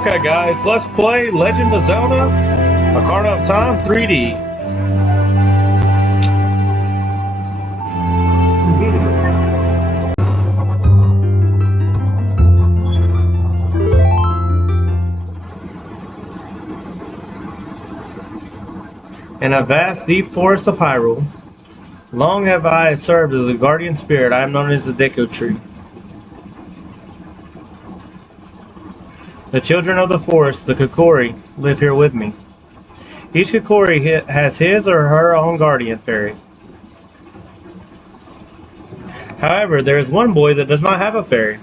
Okay guys, let's play Legend of Zelda, Ocarina of Time 3D. In a vast deep forest of Hyrule, long have I served as a guardian spirit. I am known as the Deku Tree. The children of the forest, the Kokori, live here with me. Each Kokori has his or her own guardian fairy. However, there is one boy that does not have a fairy.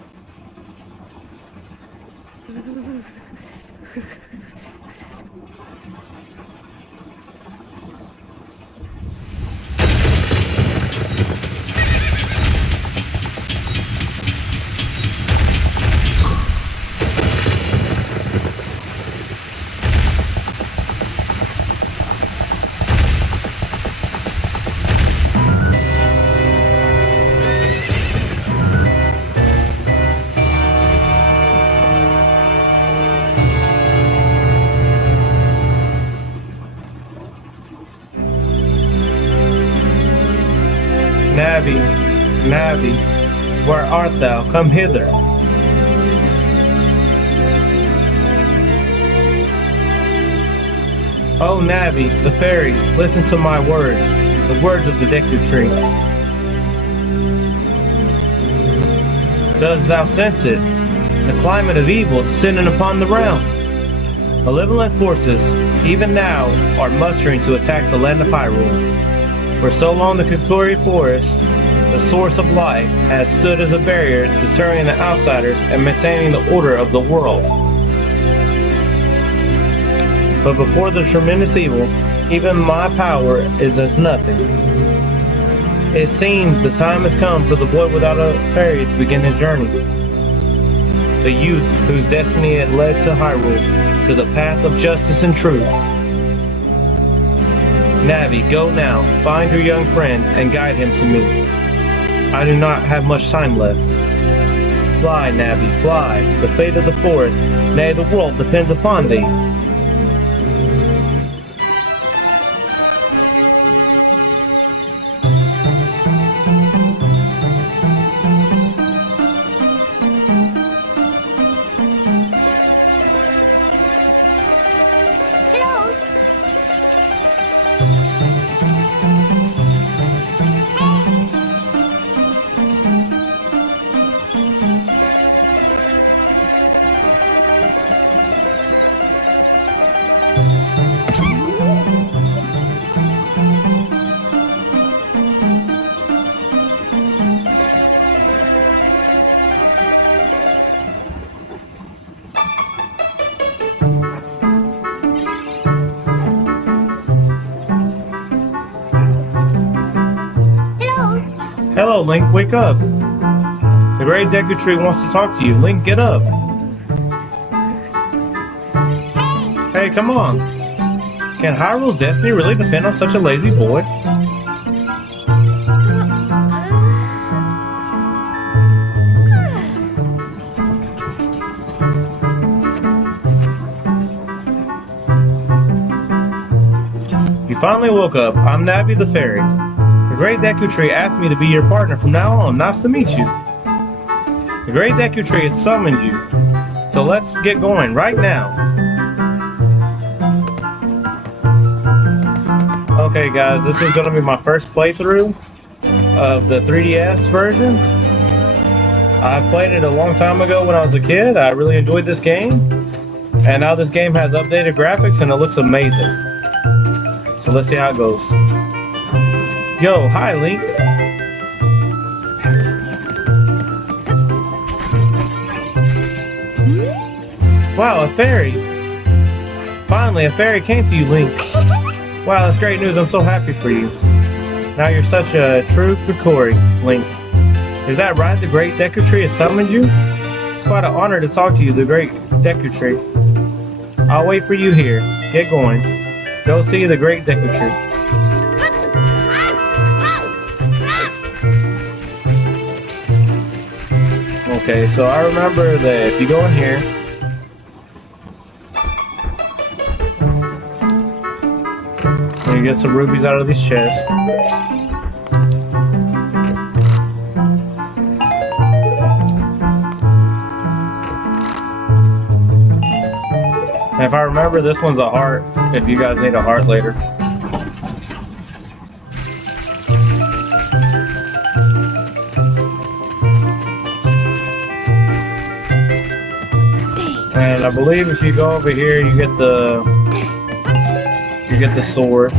Navi, Navi, where art thou? Come hither. Oh Navi, the fairy, listen to my words, the words of the Deku Tree. Dost thou sense it? The climate of evil descending upon the realm. Malevolent forces, even now, are mustering to attack the land of Hyrule. For so long the Kokori Forest, the source of life, has stood as a barrier deterring the outsiders and maintaining the order of the world. But before the tremendous evil, even my power is as nothing. It seems the time has come for the boy without a fairy to begin his journey. The youth whose destiny had led to Hyrule, to the path of justice and truth. Navi, go now, find your young friend, and guide him to me. I do not have much time left. Fly, Navi, fly. The fate of the forest, nay, the world depends upon thee. Hello, Link, wake up. The great Deku Tree wants to talk to you. Link, get up. Hey, come on. Can Hyrule's destiny really depend on such a lazy boy? You finally woke up. I'm Navi the Fairy. The Great Deku Tree asked me to be your partner from now on. Nice to meet you. The Great Deku Tree has summoned you. So let's get going right now. Okay guys, this is going to be my first playthrough of the 3DS version. I played it a long time ago when I was a kid. I really enjoyed this game. And now this game has updated graphics and it looks amazing. So let's see how it goes. Yo, hi Link. Wow, a fairy. Finally, a fairy came to you, Link. Wow, that's great news. I'm so happy for you. Now you're such a true Kokori, Link. Is that right? The Great Deku Tree has summoned you? It's quite an honor to talk to you, the Great Deku Tree. I'll wait for you here. Get going. Go see the Great Deku Tree. Okay, so I remember that if you go in here, You get some rubies out of these chests. And if I remember, this one's a heart, if you guys need a heart later. And I believe if you go over here, you get the sword.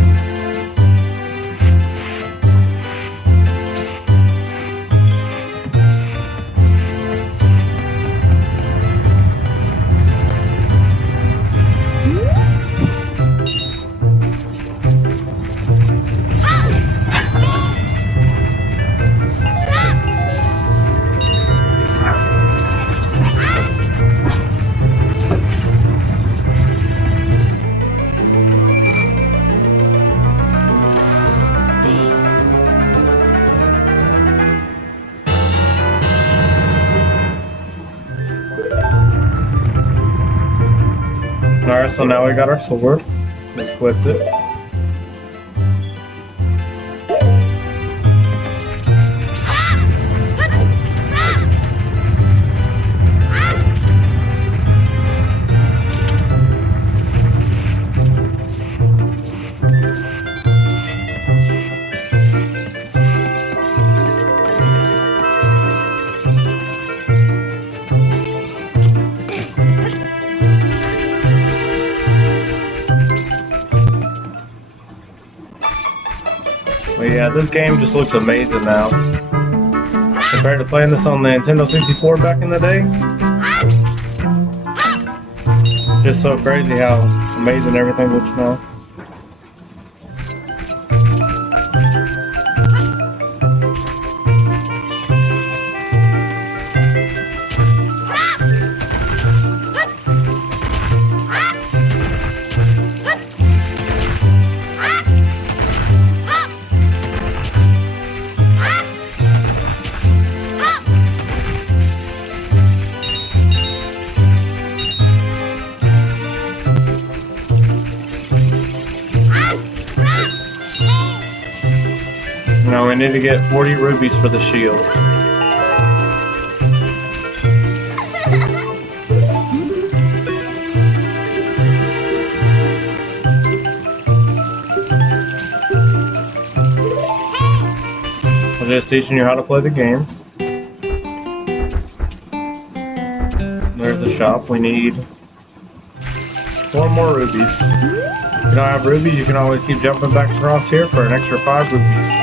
Alright, so now we got our sword. Let's equip it. But yeah, this game just looks amazing now. Compared to playing this on the Nintendo 64 back in the day. Just so crazy how amazing everything looks now. Now we need to get 40 rubies for the shield. I'm just teaching you how to play the game. There's the shop. We need 4 more rubies. If you don't have rubies, you can always keep jumping back across here for an extra 5 rubies.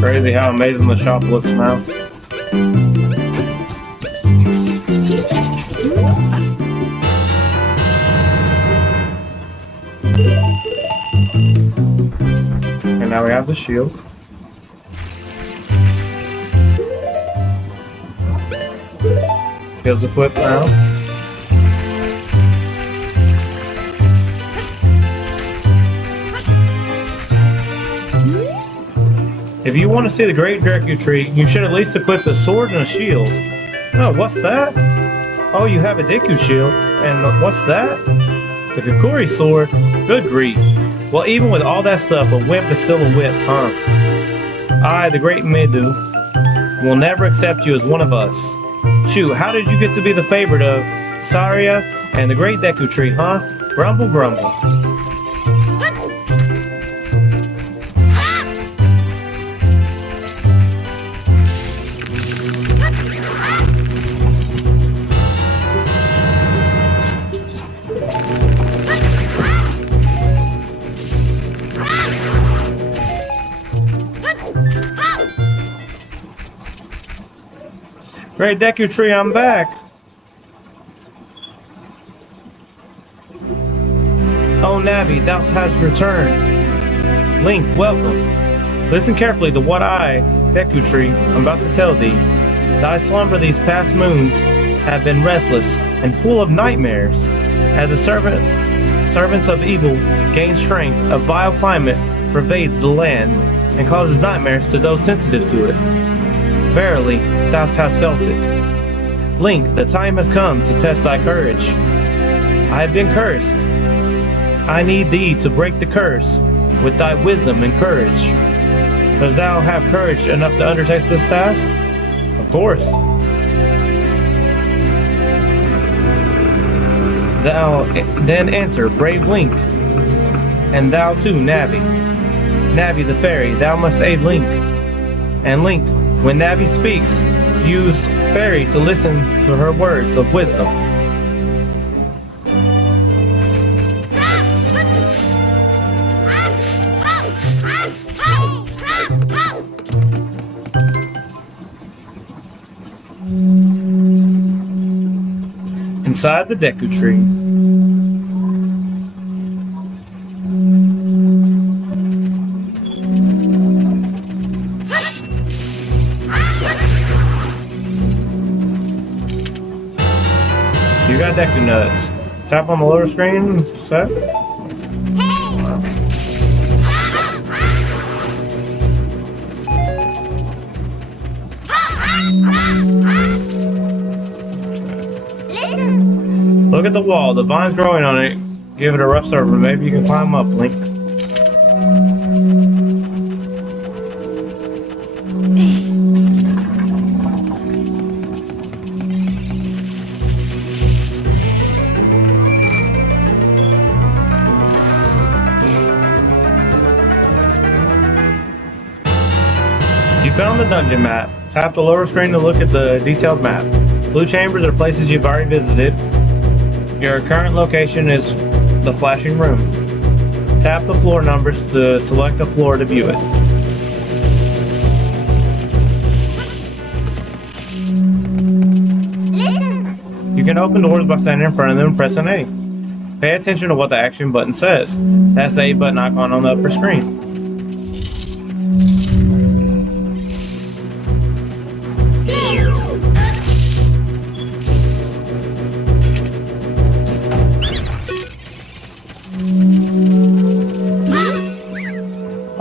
Crazy how amazing the shop looks now. And now we have the shield. Shield's equipped now. If you want to see the Great Deku Tree, you should at least equip a sword and a shield. Oh, what's that? Oh, you have a Deku shield. And what's that? The Kukuri sword? Good grief. Well, even with all that stuff, a wimp is still a whip, huh? I, the Great Midu, will never accept you as one of us. Shoot, how did you get to be the favorite of Saria and the Great Deku Tree, huh? Grumble, grumble. Great Deku Tree, I'm back! Oh Navi, thou hast returned. Link, welcome. Listen carefully to what I, Deku Tree, am about to tell thee. Thy slumber these past moons have been restless and full of nightmares. As a servants of evil gain strength, a vile climate pervades the land and causes nightmares to those sensitive to it. Verily, thou hast felt it. Link, the time has come to test thy courage. I have been cursed. I need thee to break the curse with thy wisdom and courage. Does thou have courage enough to undertake this task? Of course. Thou then enter, brave Link, and thou too, Navi. Navi the fairy, thou must aid Link. And Link, when Navi speaks, use fairy to listen to her words of wisdom. Inside the deku tree. You got deku nuts. Tap on the lower screen, set. Look at the wall, the vine's growing on it. Give it a rough surface, maybe you can climb up, Link. You found the dungeon map. Tap the lower screen to look at the detailed map. Blue chambers are places you've already visited. Your current location is the flashing room. Tap the floor numbers to select a floor to view it. You can open doors by standing in front of them and pressing A. Pay attention to what the action button says. That's the A button icon on the upper screen.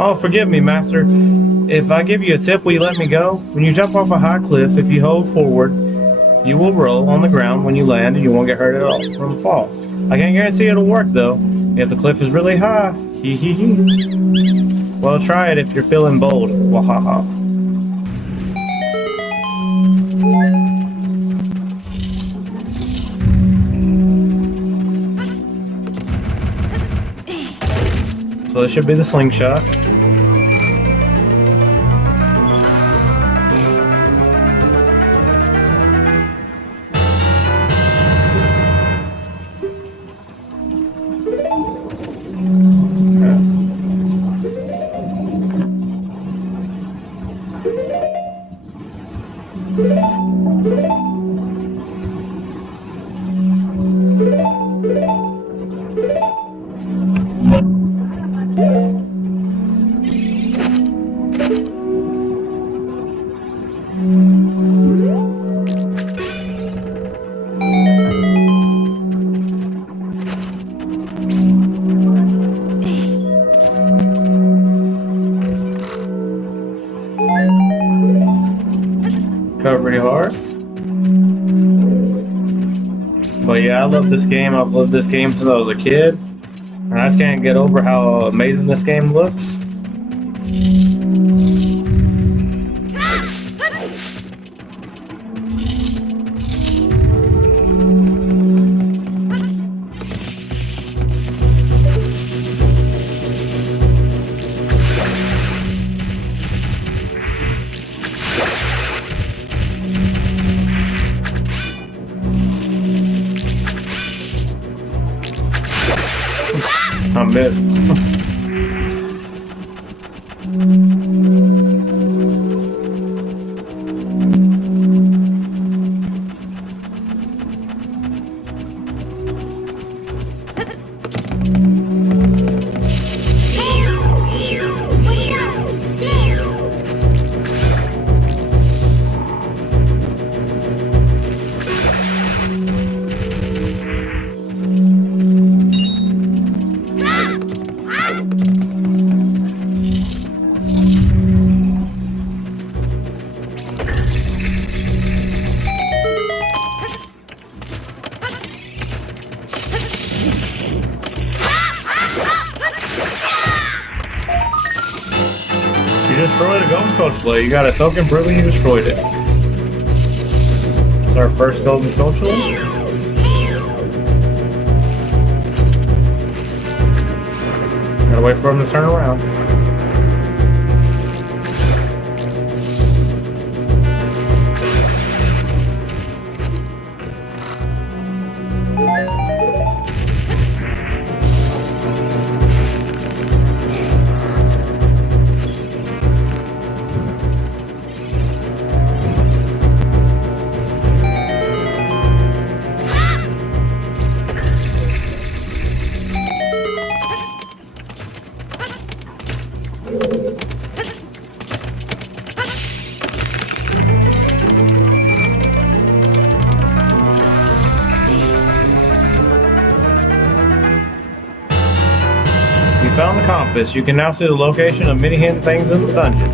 Oh, forgive me, Master. If I give you a tip, will you let me go? When you jump off a high cliff, if you hold forward, you will roll on the ground when you land and you won't get hurt at all from a fall. I can't guarantee it'll work, though. If the cliff is really high, hee hee hee. Well, try it if you're feeling bold. Wahaha. So this should be the slingshot. Cover pretty hard. But yeah, I love this game. I've loved this game since I was a kid. And I just can't get over how amazing this game looks. I missed. Skulltula. You got a token proving you destroyed it. It's our first golden Skulltula. Gotta wait for him to turn around. Found the compass. You can now see the location of many hidden things in the dungeon.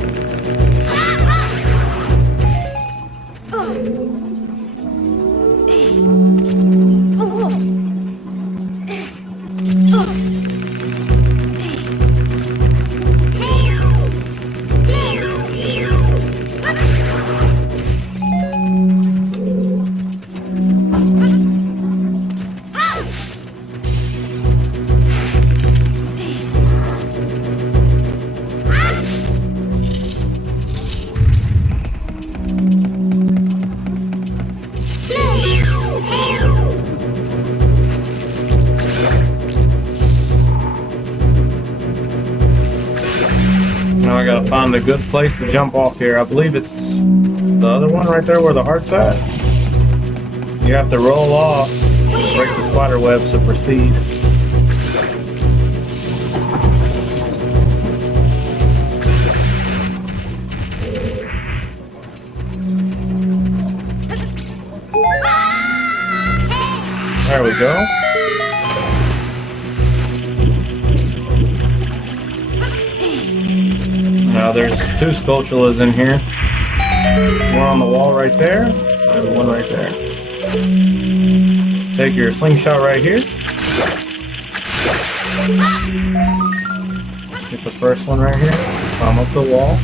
Now I gotta find a good place to jump off here. I believe it's the other one right there where the heart's at. You have to roll off, break the spider webs to proceed. There we go. Now there's two Skulltulas in here. One on the wall right there, and one right there. Take your slingshot right here. Get the first one right here. Climb up the wall.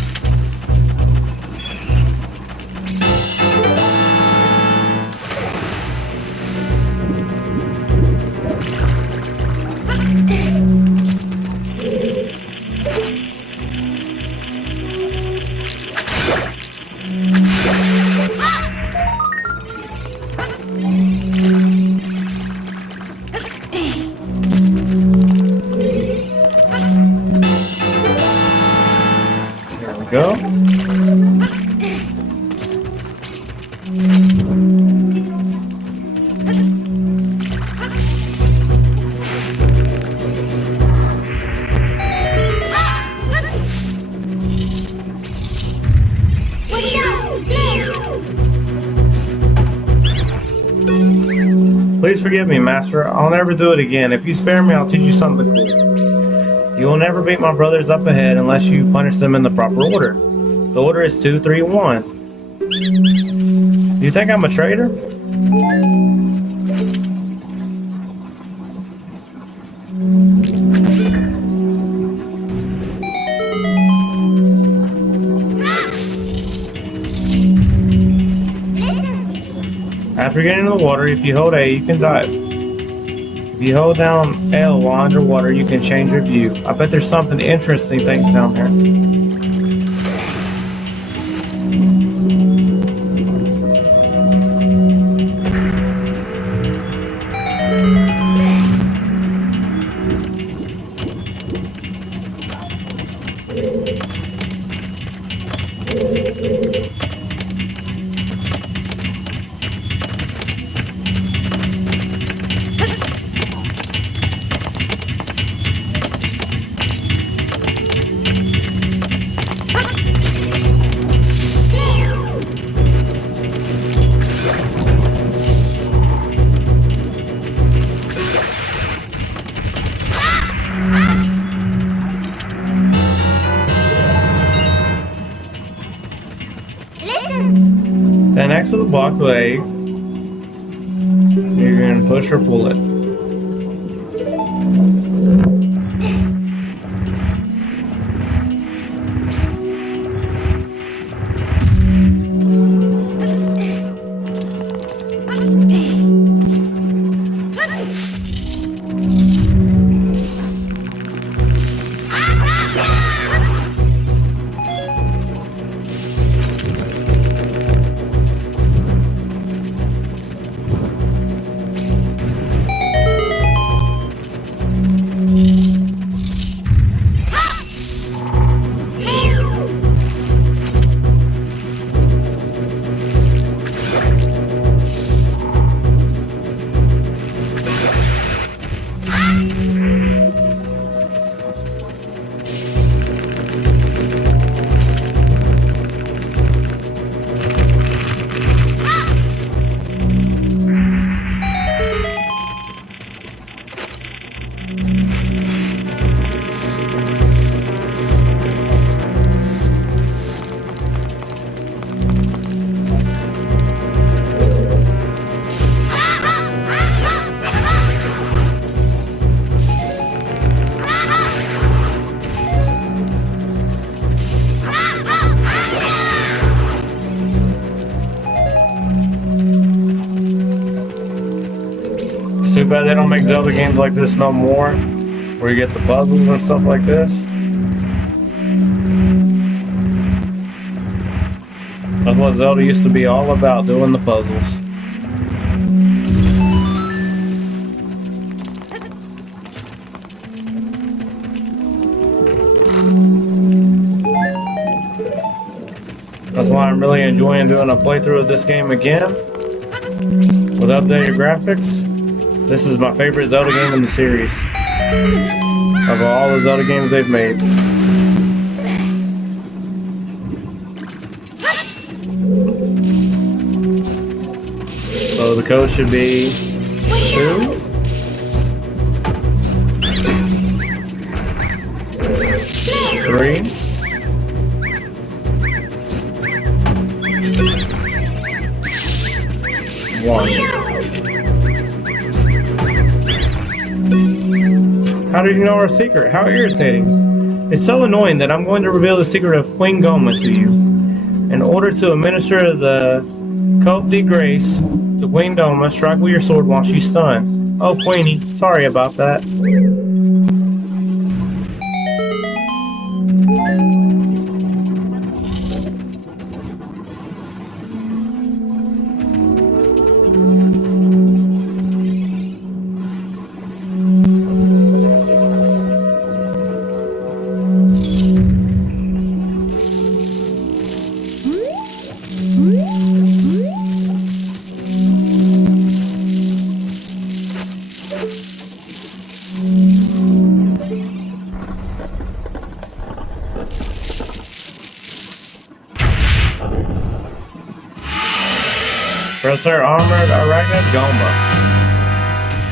Go. Please forgive me, Master. I'll never do it again. If you spare me, I'll teach you something cool. You will never beat my brothers up ahead unless you punish them in the proper order. The order is 2, 3, 1. Do you think I'm a traitor? After getting in the water, if you hold A, you can dive. If you hold down L while underwater, you can change your view. I bet there's something interesting things down there. Stand next to the block leg. You're going to push or pull it. Too bad they don't make Zelda games like this no more, where you get the puzzles and stuff like this. That's what Zelda used to be all about, doing the puzzles. That's why I'm really enjoying doing a playthrough of this game again. With updated graphics. This is my favorite Zelda game in the series. Of all the Zelda games they've made. So the code should be 2. 3. 1. How did you know our secret? How irritating. It's so annoying that I'm going to reveal the secret of Queen Goma to you. In order to administer the Cope de Grace to Queen Goma, strike with your sword while she's stunned. Oh, Queenie, sorry about that. Professor Armored Arachnid Goma.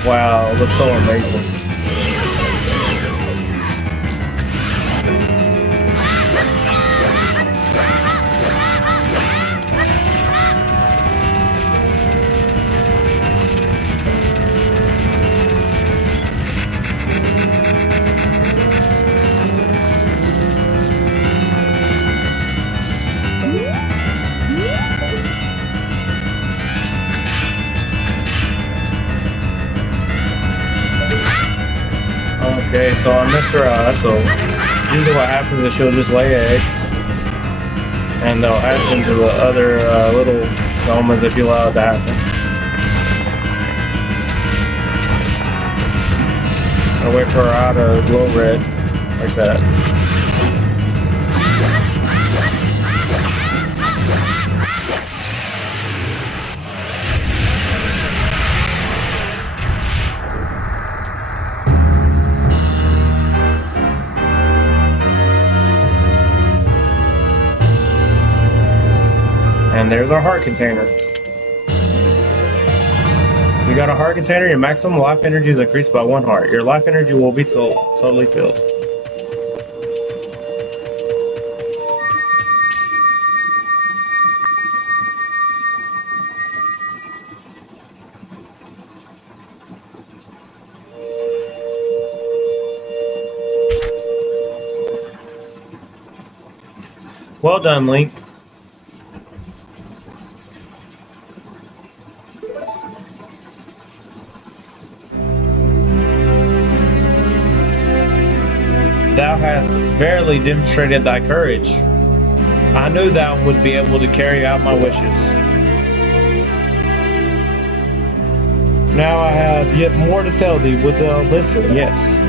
Wow, looks so amazing. Okay, so I missed her so usually what happens is she'll just lay eggs, and they'll hatch into the other little Gomas if you allow it to happen. I'll wait for her eye to glow red, like that. And there's our heart container. You got a heart container, your maximum life energy is increased by 1 heart. Your life energy will be totally filled. Well done, Link. Thou hast verily demonstrated thy courage. I knew thou would be able to carry out my wishes. Now I have yet more to tell thee. Wilt thou listen? Yes.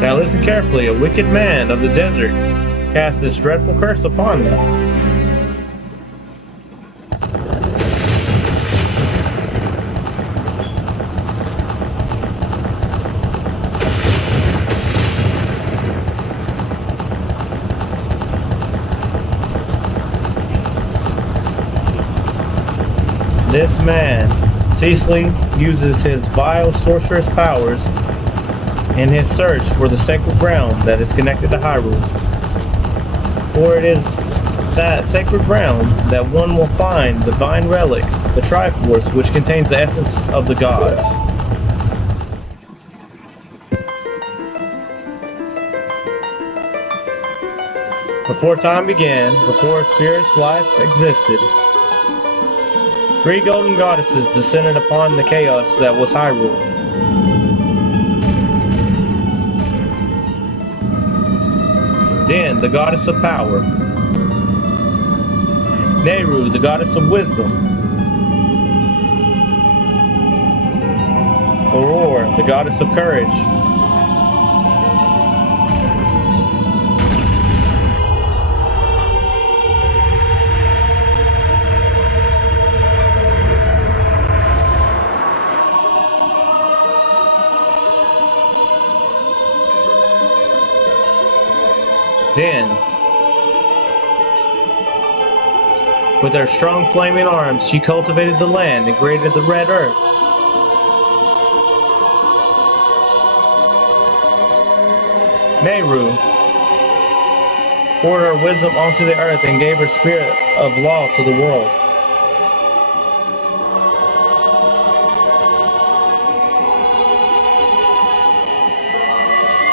Now listen carefully. A wicked man of the desert cast this dreadful curse upon thee. This man ceaselessly uses his vile sorcerous powers in his search for the sacred ground that is connected to Hyrule. For it is that sacred ground that one will find the divine relic, the Triforce, which contains the essence of the gods. Before time began, before a spirit's life existed, Three golden goddesses descended upon the chaos that was Hyrule. Then, the goddess of power. Nehru, the goddess of wisdom. Aurora, the goddess of courage. Then, with her strong flaming arms, she cultivated the land and created the red earth. Nehru poured her wisdom onto the earth and gave her spirit of law to the world.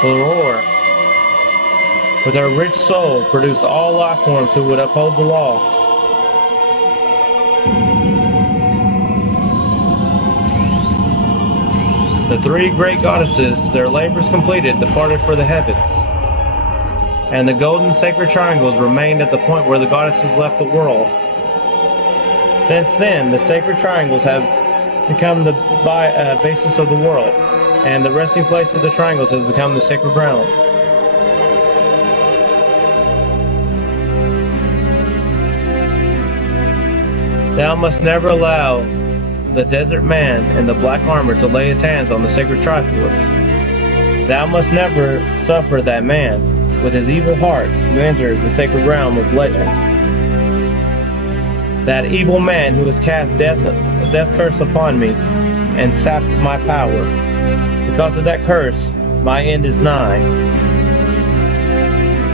Aurora, with her rich soul, produced all life forms who would uphold the law. The three great goddesses, their labors completed, departed for the heavens. And the golden sacred triangles remained at the point where the goddesses left the world. Since then, the sacred triangles have become the basis of the world, and the resting place of the triangles has become the sacred ground. Thou must never allow the desert man in the black armor to lay his hands on the sacred Triforce. Thou must never suffer that man, with his evil heart, to enter the sacred realm of legend. That evil man who has cast death curse upon me and sapped my power. Because of that curse, my end is nigh.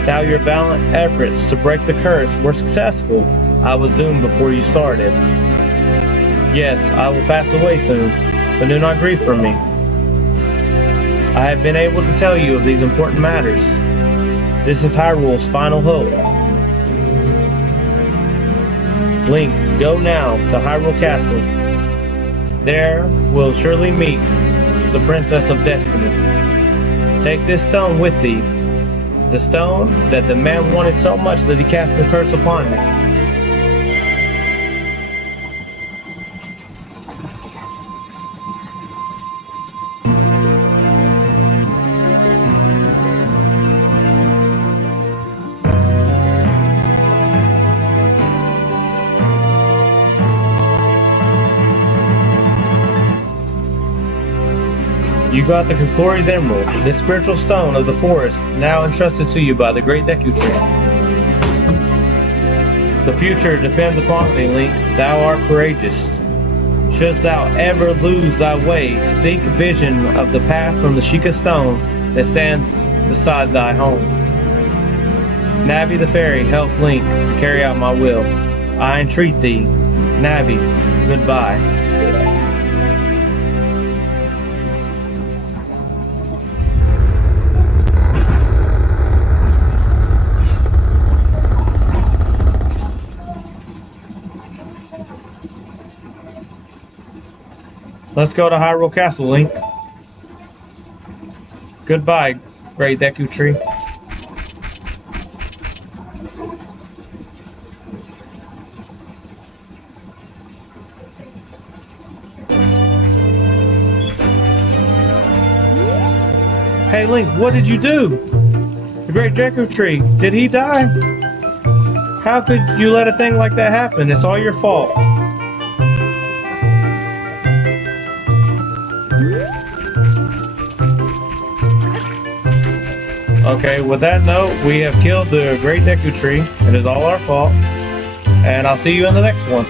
Thou your valiant efforts to break the curse were successful. I was doomed before you started. Yes, I will pass away soon, but do not grieve for me. I have been able to tell you of these important matters. This is Hyrule's final hope. Link, go now to Hyrule Castle. There we'll surely meet the Princess of Destiny. Take this stone with thee, the stone that the man wanted so much that he cast the curse upon me. You got the Kokori's Emerald, this spiritual stone of the forest, now entrusted to you by the great Deku Tree. The future depends upon thee, Link. Thou art courageous. Shouldst thou ever lose thy way, seek vision of the path from the Sheikah stone that stands beside thy home. Navi the fairy, help Link to carry out my will. I entreat thee. Navi, goodbye. Let's go to Hyrule Castle, Link. Goodbye, great Deku Tree. Hey Link, what did you do? The great Deku Tree, did he die? How could you let a thing like that happen? It's all your fault. Okay, with that note, we have killed the great Deku Tree. It is all our fault. And I'll see you in the next one.